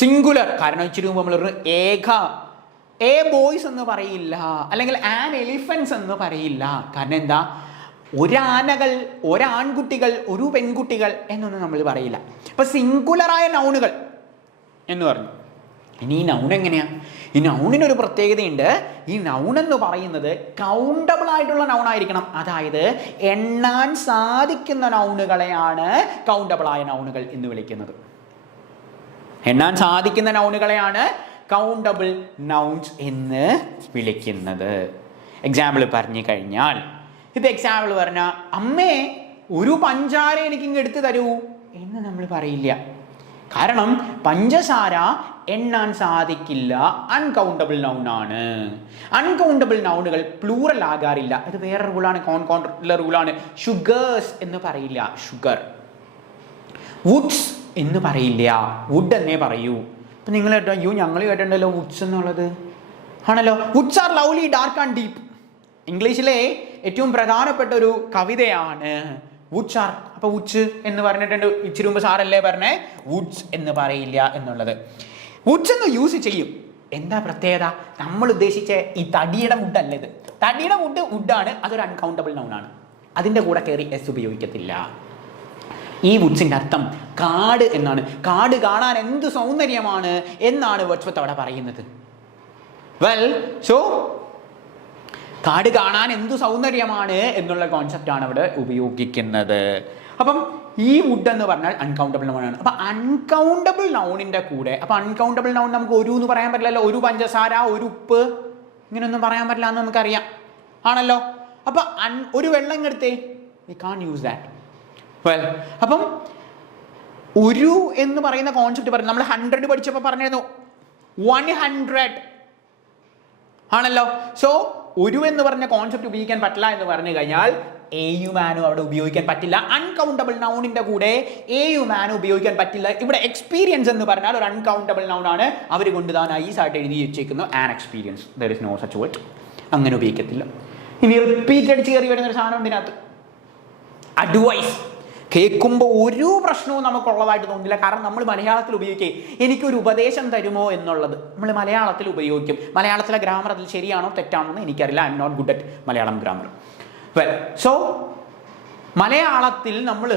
സിംഗുലർ കാരണം ഇച്ചിരി മുമ്പ് നമ്മൾ എ ബോയ്സ് എന്ന് പറയില്ല, അല്ലെങ്കിൽ ആൻ എലിഫൻസ് എന്ന് പറയില്ല. കാരണം എന്താ? ഒരാനകൾ, ഒരാൺകുട്ടികൾ, ഒരു പെൺകുട്ടികൾ എന്നൊന്നും നമ്മൾ പറയില്ല. അപ്പൊ സിംഗുലറായ നൗണുകൾ എന്ന് പറഞ്ഞു. ഇനി ഈ നൗൺ എങ്ങനെയാ? ഈ നൗണിനൊരു പ്രത്യേകതയുണ്ട്. ഈ നൗൺ എന്ന് പറയുന്നത് കൗണ്ടബിൾ ആയിട്ടുള്ള നൗൺ ആയിരിക്കണം. അതായത് എണ്ണാൻ സാധിക്കുന്ന നൗണുകളെയാണ് കൗണ്ടബിൾ ആയ നൗണുകൾ എന്ന് വിളിക്കുന്നത്. എണ്ണാൻ സാധിക്കുന്ന നൗണുകളെയാണ് കൗണ്ടബിൾ നൗൺസ് എന്ന് വിളിക്കുന്നത്. എക്സാമ്പിൾ പറഞ്ഞു കഴിഞ്ഞാൽ, ഇപ്പം എക്സാമ്പിൾ പറഞ്ഞാൽ, അമ്മേ ഒരു പഞ്ചാര എനിക്കിങ്ങ് എടുത്ത് തരൂ എന്ന് നമ്മൾ പറയില്ല. കാരണം പഞ്ചസാര എണ്ണാൻ സാധിക്കില്ല, അൺകൗണ്ടബിൾ നൗൺ ആണ്. അൺകൗണ്ടബിൾ നൗണുകൾ പ്ലൂറൽ ആകാറില്ല. ഇത് വേറെ റൂളാണ്, കോൺകൗണ്ടബിൾ റൂളാണ്. ഷുഗേഴ്സ് എന്ന് പറയില്ല, ഷുഗർ. വുഡ്സ് എന്ന് പറയില്ല, വുഡ് എന്നേ പറയൂ. ഇപ്പം നിങ്ങൾ കേട്ടോ, ഞങ്ങൾ കേട്ടിട്ടുണ്ടല്ലോ വുഡ്സ് എന്നുള്ളത്. ആണല്ലോ. Woods are lovely dark and deep. ഇംഗ്ലീഷിലെ ഏറ്റവും പ്രധാനപ്പെട്ട ഒരു കവിതയാണ് വുഡ്സ് ആർ. അപ്പോൾ വുഡ്സ് എന്ന് പറഞ്ഞിട്ടുണ്ട്. ഇച്ചിരി മുമ്പ് സാറല്ലേ പറഞ്ഞേ വുഡ്സ് എന്ന് പറയില്ല എന്നുള്ളത്. വുഡ്സ് എന്ന് യൂസ് ചെയ്യും. എന്താ പ്രത്യേകത? നമ്മൾ ഉദ്ദേശിച്ച ഈ തടിയുടെ വുഡ് അല്ല ഇത്. തടിയുടെ വുഡാണ്, അതൊരു അൺകൗണ്ടബിൾ നൗൺ ആണ്. അതിൻ്റെ കൂടെ കയറി എസ് ഉപയോഗിക്കത്തില്ല. ഈ വുഡ്സിൻ്റെ അർത്ഥം കാട് എന്നാണ്. കാട് കാണാൻ എന്ത് സൗന്ദര്യമാണ് എന്നാണ് വേർഡ്സ്വർത്ത് അവിടെ പറയുന്നത്. വെൽ, സോ കാട് കാണാൻ എന്ത് സൗന്ദര്യമാണ് എന്നുള്ള കോൺസെപ്റ്റാണ് അവിടെ ഉപയോഗിക്കുന്നത്. അപ്പം ഈ വുഡ് എന്ന് പറഞ്ഞാൽ അൺകൗണ്ടബിൾ നൗൺ ആണ്. അപ്പം അൺകൗണ്ടബിൾ നൗണിൻ്റെ കൂടെ, അപ്പം അൺകൗണ്ടബിൾ നൗൺ നമുക്ക് ഒരു എന്ന് പറയാൻ പറ്റില്ലല്ലോ. ഒരു പഞ്ചസാര, ഒരു ഉപ്പ്, ഇങ്ങനെയൊന്നും പറയാൻ പറ്റില്ല എന്ന് നമുക്കറിയാം. ആണല്ലോ. അപ്പം ഒരു വെള്ളം ഇങ്ങെടുത്തേ, we can use that. Well, അപ്പം ഒരു എന്ന് പറയുന്ന കോൺസെപ്റ്റ് പറയും. നമ്മൾ 100 പഠിച്ചപ്പോൾ പറഞ്ഞിരുന്നു 100 ആണല്ലോ. സോ ഒരു എന്ന് പറഞ്ഞ കോൺസെപ്റ്റ് ഉപയോഗിക്കാൻ പറ്റില്ല എന്ന് പറഞ്ഞു കഴിഞ്ഞാൽ എയും ആനും അവിടെ ഉപയോഗിക്കാൻ പറ്റില്ല. അൺകൗണ്ടബിൾ നൗണിന്റെ കൂടെ എയും ആനും ഉപയോഗിക്കാൻ പറ്റില്ല. ഇവിടെ എക്സ്പീരിയൻസ് എന്ന് പറഞ്ഞാൽ ഒരു അൺകൗണ്ടബിൾ നൗൺ ആണ്. അവർ കൊണ്ടുതാൻ ഈ സായിട്ട് എഴുതി വെച്ചേക്കുന്നു an experience. There is no such word. അങ്ങനെ ഉപയോഗിക്കത്തില്ല. ഇനി റിപ്പീറ്റ് അടിച്ച് കയറി വരുന്നൊരു സാധനം ഇതിനകത്ത് അഡ്വൈസ്. കേൾക്കുമ്പോൾ ഒരു പ്രശ്നവും നമുക്കുള്ളതായിട്ട് തോന്നില്ല. കാരണം നമ്മൾ മലയാളത്തിൽ ഉപയോഗിക്കുക, എനിക്കൊരു ഉപദേശം തരുമോ എന്നുള്ളത് നമ്മൾ മലയാളത്തിൽ ഉപയോഗിക്കും. മലയാളത്തിലെ ഗ്രാമർ അതിൽ ശരിയാണോ തെറ്റാണോ എന്ന് എനിക്കറിയില്ല. I'm not good at Malayalam grammar. Well, so മലയാളത്തിൽ നമ്മൾ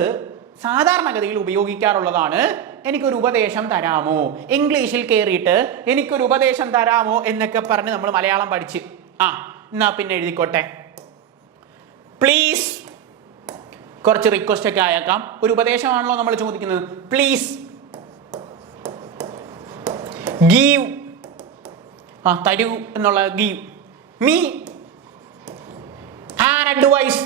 സാധാരണഗതിയിൽ ഉപയോഗിക്കാറുള്ളതാണ് എനിക്കൊരു ഉപദേശം തരാമോ. ഇംഗ്ലീഷിൽ കയറിയിട്ട് എനിക്കൊരു ഉപദേശം തരാമോ എന്നൊക്കെ പറഞ്ഞ് നമ്മൾ മലയാളം പഠിച്ച് എന്നാ പിന്നെ എഴുതിക്കോട്ടെ. പ്ലീസ്, കുറച്ച് റിക്വസ്റ്റ് ഒക്കെ അയക്കാം. ഒരു ഉപദേശമാണല്ലോ നമ്മൾ ചോദിക്കുന്നത്. പ്ലീസ് ഗീവ്, തരൂ എന്നുള്ള give me an advice.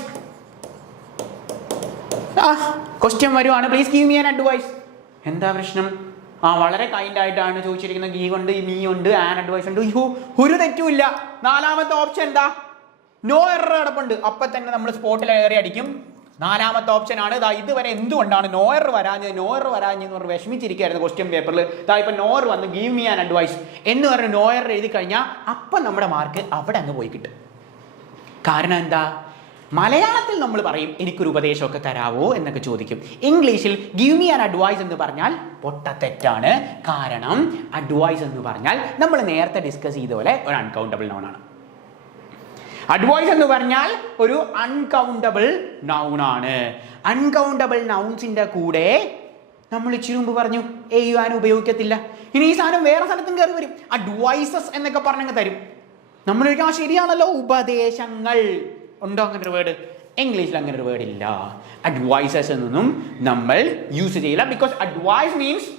Question വരുവാണ്, please give me an advice. എന്താ പ്രശ്നം? വളരെ കൈൻഡ് ആയിട്ടാണ് ചോദിച്ചിരിക്കുന്നത്. ഗീവ് ഉണ്ട്, മീ ഉണ്ട്, ആൻ അഡ്വൈസ് ഉണ്ട്. ഒരു തെറ്റുമില്ല. നാലാമത്തെ ഓപ്ഷൻ എന്താ? നോ എറർ കിടപ്പുണ്ട്. അപ്പൊ തന്നെ നമ്മൾ സ്പോട്ടിൽ കയറി അടിക്കും. നാലാമത്തെ ഓപ്ഷൻ ആണ്. ഇതുവരെ എന്തുകൊണ്ടാണ് നോ എറർ വരാഞ്ഞെന്ന് പറഞ്ഞ് വിഷമിച്ചിരിക്കുകയായിരുന്നു ക്വസ്റ്റ്യൻ പേപ്പറിൽ. ഇപ്പൊ നോ എറർ വന്ന് ഗീവ് മീ ആൻ അഡ്വൈസ് എന്ന് പറഞ്ഞ് നോ എറർ എഴുതി കഴിഞ്ഞാൽ അപ്പം നമ്മുടെ മാർക്ക് അവിടെ അങ്ങ് പോയി കിട്ടും. കാരണം എന്താ? മലയാളത്തിൽ നമ്മൾ പറയും എനിക്കൊരു ഉപദേശമൊക്കെ തരാവോ എന്നൊക്കെ ചോദിക്കും. ഇംഗ്ലീഷിൽ ഗീവ് മീ ആൻ അഡ്വൈസ് എന്ന് പറഞ്ഞാൽ പൊട്ട തെറ്റാണ്. കാരണം അഡ്വൈസ് എന്ന് പറഞ്ഞാൽ നമ്മൾ നേരത്തെ ഡിസ്കസ് ചെയ്ത പോലെ ഒരു അൺകൗണ്ടബിൾ നൗൺ ആണ്. അഡ്വൈസ് എന്ന് പറഞ്ഞാൽ ഒരു അൺകൗണ്ടബിൾ നൗൺ ആണ്. അൺകൗണ്ടബിൾ നൗൺസിന്റെ കൂടെ നമ്മൾ ഇച്ചിരി മുമ്പ് പറഞ്ഞു എഴുതാൻ ഉപയോഗിക്കത്തില്ല. ഇനി ഈ സാധനം വേറെ സ്ഥലത്തും കയറി വരും. അഡ്വൈസസ് എന്നൊക്കെ പറഞ്ഞങ്ങ് തരും. നമ്മൾ ശരിയാണല്ലോ, ഉപദേശങ്ങൾ ഉണ്ടോ അങ്ങനെ ഒരു വേർഡ്? ഇംഗ്ലീഷിൽ അങ്ങനെ ഒരു വേർഡ് ഇല്ല. അഡ്വൈസസ് എന്നൊന്നും നമ്മൾ യൂസ് ചെയ്യില്ല. Because advice means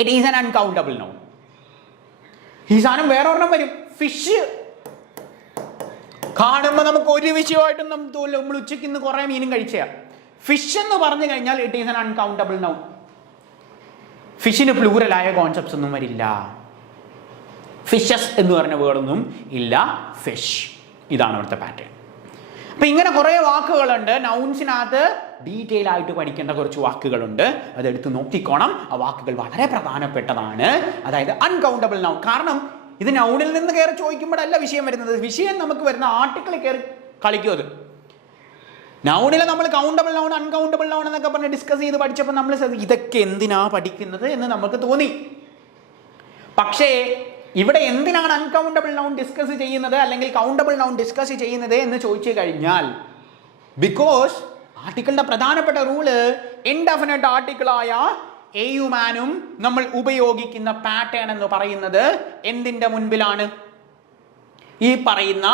it is an uncountable noun. ഈ സാധനം വേറെ ഒരെണ്ണം വരും, ഫിഷ്. കാണുമ്പോൾ നമുക്ക് ഒരു വിഷയമായിട്ടും നമ്മൾ ഉച്ചയ്ക്ക് ഇന്ന് കുറെ മീനും കഴിച്ച ഫിഷ് എന്ന് പറഞ്ഞു കഴിഞ്ഞാൽ it is an uncountable noun. ഫിഷിന് പ്ലൂറലായ കോൺസെപ്റ്റ്സ് ഒന്നും വരില്ല. ഫിഷസ് എന്ന് പറഞ്ഞ വേർഡൊന്നും ഇല്ല. ഫിഷ്. ഇതാണ് അവിടുത്തെ പാറ്റേൺ. അപ്പൊ ഇങ്ങനെ കുറെ വാക്കുകളുണ്ട്. നൗൺസിനകത്ത് ഡീറ്റെയിൽ ആയിട്ട് പഠിക്കേണ്ട കുറച്ച് വാക്കുകളുണ്ട്. അതെടുത്ത് നോക്കിക്കോണം. ആ വാക്കുകൾ വളരെ പ്രധാനപ്പെട്ടതാണ്. അതായത് അൺകൗണ്ടബിൾ നൗൺ. കാരണം ഇത് നൗണിൽ നിന്ന് കയറി ചോദിക്കുമ്പോഴല്ല വിഷയം വരുന്നത്. വിഷയം നമുക്ക് വരുന്ന ആർട്ടിക്കിൾ കയറി കളിക്കും. അത് നൗണിൽ നമ്മൾ കൗണ്ടബിൾ നൗൺ, അൺകൗണ്ടബിൾ നൗൺ എന്നൊക്കെ പറഞ്ഞ് ഡിസ്കസ് ചെയ്ത് പഠിച്ചപ്പോൾ നമ്മൾ ഇതൊക്കെ എന്തിനാ പഠിക്കുന്നത് എന്ന് നമുക്ക് തോന്നി. പക്ഷേ ഇവിടെ എന്തിനാണ് അൺകൗണ്ടബിൾ നൗൺ ഡിസ്കസ് ചെയ്യുന്നത് അല്ലെങ്കിൽ കൗണ്ടബിൾ നൗൺ ഡിസ്കസ് ചെയ്യുന്നത് എന്ന് ചോദിച്ചു കഴിഞ്ഞാൽ, ബിക്കോസ് ആർട്ടിക്കിളിന്റെ പ്രധാനപ്പെട്ട റൂള് ഇൻഡെഫിനിറ്റ് ആർട്ടിക്കിളായ എയുമാനും നമ്മൾ ഉപയോഗിക്കുന്ന പാറ്റേൺ എന്ന് പറയുന്നത് എന്തിന്റെ മുൻപിലാണ്? ഈ പറയുന്ന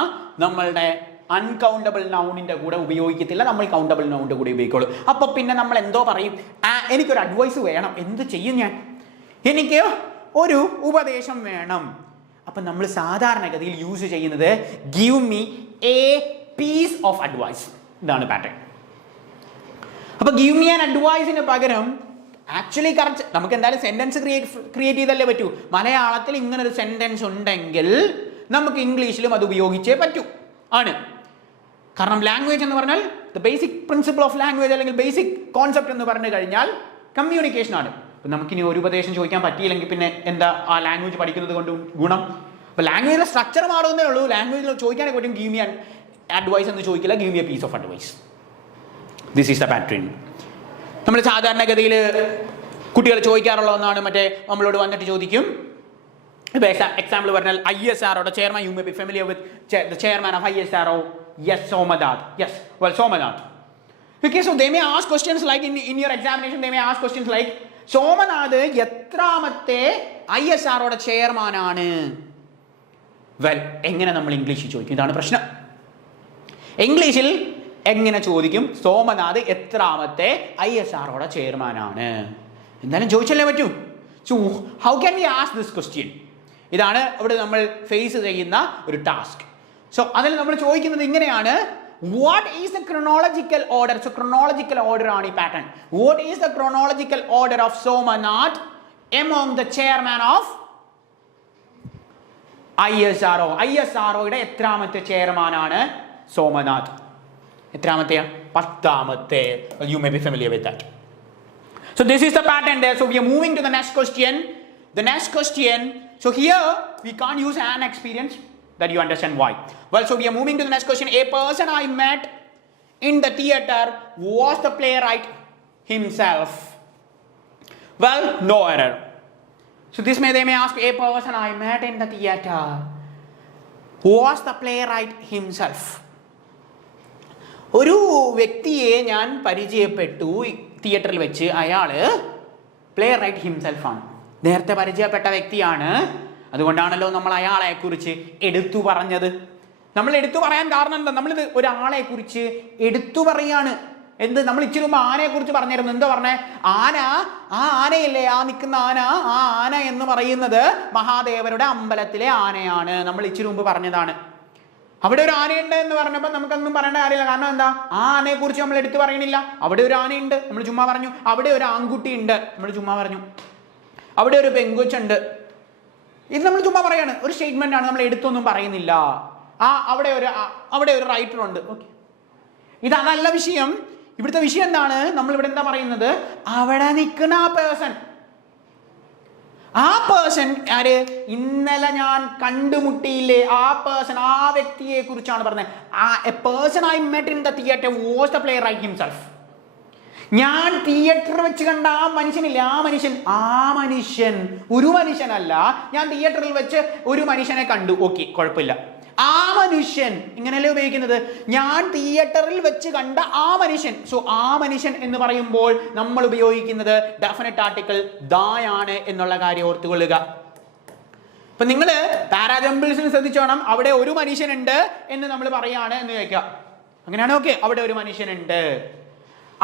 നമ്മളുടെ അൺകൗണ്ടബിൾ നൗണിന്റെ കൂടെ ഉപയോഗിക്കത്തില്ല. നമ്മൾ കൗണ്ടബിൾ നൗണിന്റെ കൂടെ ഉപയോഗിക്കുള്ളൂ. അപ്പൊ പിന്നെ നമ്മൾ എന്തോ പറയും, എനിക്കൊരു അഡ്വൈസ് വേണം. എന്ത് ചെയ്യും ഞാൻ? എനിക്ക് ഒരു ഉപദേശം വേണം. അപ്പൊ നമ്മൾ സാധാരണഗതിയിൽ യൂസ് ചെയ്യുന്നത് give me a piece of advice. ഇതാണ് പാറ്റേൺ. അപ്പൊ ഗിവ് മീ ആൻ അഡ്വൈസിന് പകരം ആക്ച്വലി കറക്റ്റ് നമുക്ക് എന്തായാലും സെന്റൻസ് ക്രിയേറ്റ് ചെയ്തല്ലേ പറ്റൂ. മലയാളത്തിൽ ഇങ്ങനെ ഒരു സെന്റൻസ് ഉണ്ടെങ്കിൽ നമുക്ക് ഇംഗ്ലീഷിലും അത് ഉപയോഗിച്ചേ പറ്റൂ. ആണ്. കാരണം ലാംഗ്വേജ് എന്ന് പറഞ്ഞാൽ the basic principle of language അല്ലെങ്കിൽ ബേസിക് കോൺസെപ്റ്റ് എന്ന് പറഞ്ഞു കഴിഞ്ഞാൽ കമ്മ്യൂണിക്കേഷൻ ആണ്. അപ്പം നമുക്കിനി ഒരു ഉപദേശം ചോദിക്കാൻ പറ്റിയില്ലെങ്കിൽ പിന്നെ എന്താ ആ ലാംഗ്വേജ് പഠിക്കുന്നത് കൊണ്ട് ഗുണം? അപ്പോൾ ലാംഗ്വേജിലെ സ്ട്രക്ചർ മാറുന്നേ ഉള്ളൂ. ലാംഗ്വേജിൽ ചോദിക്കാനൊക്കെ പറ്റും. ഗീവ് മീ അഡ്വൈസ് എന്ന് ചോദിക്കില്ല, give me a piece of advice. This is the pattern. നമ്മൾ സാധാരണഗതിയിൽ കുട്ടികൾ ചോദിക്കാറുള്ള ഒന്നാണ്. മറ്റേ നമ്മളോട് വന്നിട്ട് ചോദിക്കും, ഇപ്പോൾ എക്സാമ്പിൾ പറഞ്ഞാൽ ISROയുടെ chairman, you may be familiar with the chairman of ISRO, yes Somanath, yes, well Somanath. Okay, so they may ask questions like in your examination they may ask questions like Somanath എത്രാമത്തെ ISROയുടെ ചെയർമാനാണ്? വെൽ, എങ്ങനെ നമ്മൾ ഇംഗ്ലീഷിൽ ചോദിക്കും? ഇതാണ് പ്രശ്നം. ഇംഗ്ലീഷിൽ എങ്ങനെ ചോദിക്കും? സോമനാഥ് എത്രാമത്തെ ISROയുടെ ചെയർമാനാണ്? എന്തായാലും ചോദിച്ചല്ലേ പറ്റൂ. So how can we ask this question? ഇതാണ് ഇവിടെ നമ്മൾ ഫേസ് ചെയ്യുന്ന ഒരു ടാസ്ക്. സോ അതിൽ നമ്മൾ ചോദിക്കുന്നത് ഇങ്ങനെയാണ്, what is the chronological order? So chronological order ആണ് ഈ pattern. What is the chronological order of Somanath among the chairman of ISRO? ISROയുടെ എത്രാമത്തെ ചെയർമാനാണ് Somnath? എത്രാമത്തെയാ? 10ാമത്തെ. You may be familiar with that. So this is the pattern there. So we are moving to the next question. The next question. So here we can't use an experience. That you understand why. Well, so we are moving to the next question. A person I met in the theater was the playwright himself. Well, no error. So this they may ask, a person I met in the theater was the playwright himself. ഒരു വ്യക്തിയെ ഞാൻ പരിചയപ്പെട്ടു തിയേറ്ററിൽ വെച്ച്. അയാൾ പ്ലേ റൈറ്റ് ഹിംസെൽഫ് ആണ്. നേരത്തെ പരിചയപ്പെട്ട വ്യക്തിയാണ്. അതുകൊണ്ടാണല്ലോ നമ്മൾ അയാളെ കുറിച്ച് എടുത്തു പറഞ്ഞത്. നമ്മൾ എടുത്തു പറയാൻ കാരണം എന്താ? നമ്മളിത് ഒരാളെ കുറിച്ച് എടുത്തു പറയാണ്. എന്ത്? നമ്മൾ ഇച്ചിരി മുമ്പ് ആനയെ കുറിച്ച് പറഞ്ഞിരുന്നു. എന്താ പറഞ്ഞേ? ആന, ആ ആനയല്ലേ, ആ നിൽക്കുന്ന ആന, ആ ആന എന്ന് പറയുന്നത് മഹാദേവരുടെ അമ്പലത്തിലെ ആനയാണ്. നമ്മൾ ഇച്ചിരി മുമ്പ് പറഞ്ഞതാണ്. അവിടെ ഒരു ആനയുണ്ട് എന്ന് പറഞ്ഞപ്പോൾ നമുക്കൊന്നും പറയേണ്ട കാര്യമില്ല. കാരണം എന്താ? ആ ആനയെ കുറിച്ച് നമ്മൾ എടുത്തു പറയണില്ല. അവിടെ ഒരു ആനയുണ്ട്, നമ്മൾ ചുമ്മാ പറഞ്ഞു. അവിടെ ഒരു ആൺകുട്ടി ഉണ്ട്, നമ്മൾ ചുമ്മാ പറഞ്ഞു. അവിടെ ഒരു പെങ്കൊച്ചുണ്ട്, ഇത് നമ്മൾ ചുമ്മാ പറയാണ്. ഒരു സ്റ്റേറ്റ്മെന്റ് ആണ്, നമ്മൾ എടുത്തൊന്നും പറയുന്നില്ല. അവിടെ ഒരു റൈറ്റർ ഉണ്ട്. ഓക്കെ, ഇതല്ല വിഷയം. ഇവിടുത്തെ വിഷയം എന്താണ്? നമ്മളിവിടെ എന്താ പറയുന്നത്? അവിടെ നിൽക്കുന്ന ആ പേഴ്സൺ ആര്? ഇന്നലെ ഞാൻ കണ്ടുമുട്ടിയില്ലേ ആ പേഴ്സൺ, ആ വ്യക്തിയെ കുറിച്ചാണ് പറഞ്ഞത്. A person I met in the theatre was the player himself. ഞാൻ തിയേറ്റർ വെച്ച് കണ്ട ആ മനുഷ്യനില്ലേ, ആ മനുഷ്യൻ ഒരു മനുഷ്യനല്ല. ഞാൻ തിയേറ്ററിൽ വെച്ച് ഒരു മനുഷ്യനെ കണ്ടു. ഓക്കെ, കുഴപ്പമില്ല. ആ മനുഷ്യൻ ഇങ്ങനെയല്ലേ ഉപയോഗിക്കുന്നത്? ഞാൻ തിയേറ്ററിൽ വെച്ച് കണ്ട ആ മനുഷ്യൻ. സോ ആ മനുഷ്യൻ എന്ന് പറയുമ്പോൾ നമ്മൾ ഉപയോഗിക്കുന്നത് ഡെഫിനറ്റ് ആർട്ടിക്കിൾ ദായാണ് എന്നുള്ള കാര്യം ഓർത്തുകൊള്ളുക. ഇപ്പൊ നിങ്ങൾ പാരാജമ്പിൾസിന് ശ്രദ്ധിച്ചോണം. അവിടെ ഒരു മനുഷ്യനുണ്ട് എന്ന് നമ്മൾ പറയാണ് എന്ന് ചോദിക്കുക. അങ്ങനെയാണ്. ഓക്കെ, അവിടെ ഒരു മനുഷ്യനുണ്ട്.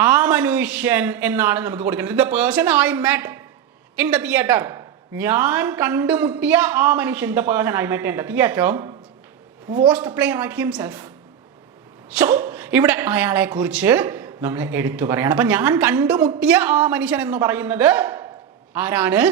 ആ മനുഷ്യൻ എന്നാണ് നമുക്ക് കൊടുക്കേണ്ടത്. The person I met in the theatre. ഞാൻ കണ്ടുമുട്ടിയ ആ മനുഷ്യൻ, the person I met in the theatre was the playwright himself. So ഇവിടെ അയാളെ കുറിച്ച് നമ്മൾ എടുത്തു പറയണം. അപ്പൊ ഞാൻ കണ്ടുമുട്ടിയ ആ മനുഷ്യൻ എന്ന് പറയുന്നത് ആരാണ്?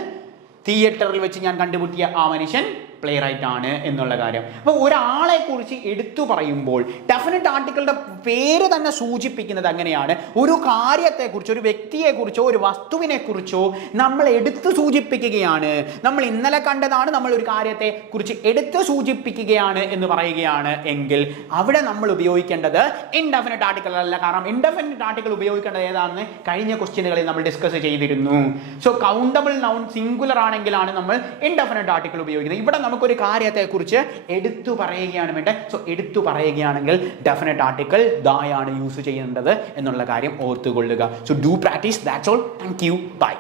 തിയേറ്ററിൽ വെച്ച് ഞാൻ കണ്ടുമുട്ടിയ ആ മനുഷ്യൻ പ്ലേ റൈറ്റ് ആണ് എന്നുള്ള കാര്യം. അപ്പോൾ ഒരാളെ കുറിച്ച് എടുത്തു പറയുമ്പോൾ ഡെഫിനറ്റ് ആർട്ടിക്കിളുടെ പേര് തന്നെ സൂചിപ്പിക്കുന്നത് അങ്ങനെയാണ്. ഒരു കാര്യത്തെക്കുറിച്ചോ, ഒരു വ്യക്തിയെക്കുറിച്ചോ, ഒരു വസ്തുവിനെ കുറിച്ചോ നമ്മൾ എടുത്തു സൂചിപ്പിക്കുകയാണ്. നമ്മൾ ഇന്നലെ കണ്ടതാണ്, നമ്മൾ ഒരു കാര്യത്തെ കുറിച്ച് എടുത്തു സൂചിപ്പിക്കുകയാണ് എന്ന് പറയുകയാണ് എങ്കിൽ അവിടെ നമ്മൾ ഉപയോഗിക്കേണ്ടത് ഇൻഡെഫിനിറ്റ് ആർട്ടിക്കിൾ അല്ല. കാരണം ഇൻഡെഫിനിറ്റ് ആർട്ടിക്കിൾ ഉപയോഗിക്കേണ്ടത് ഏതാണെന്ന് കഴിഞ്ഞ ക്വസ്റ്റ്യനുകളിൽ നമ്മൾ ഡിസ്കസ് ചെയ്തിരുന്നു. സോ കൗണ്ടബിൾ നൗൺ സിംഗുലർ ആണെങ്കിലാണ് നമ്മൾ ഇൻഡെഫിനിറ്റ് ആർട്ടിക്കിൾ ഉപയോഗിക്കുന്നത്. ഇവിടെ നമുക്കൊരു കാര്യത്തെക്കുറിച്ച് എടുത്തു പറയുകയാണ് വേണ്ടത്. സോ എടുത്തു പറയുകയാണെങ്കിൽ ഡെഫിനറ്റ് ആർട്ടിക്കിൾ ദായാണ് യൂസ് ചെയ്യേണ്ടത് എന്നുള്ള കാര്യം ഓർത്തുകൊള്ളുക. So do practice. That's all. Thank you. By.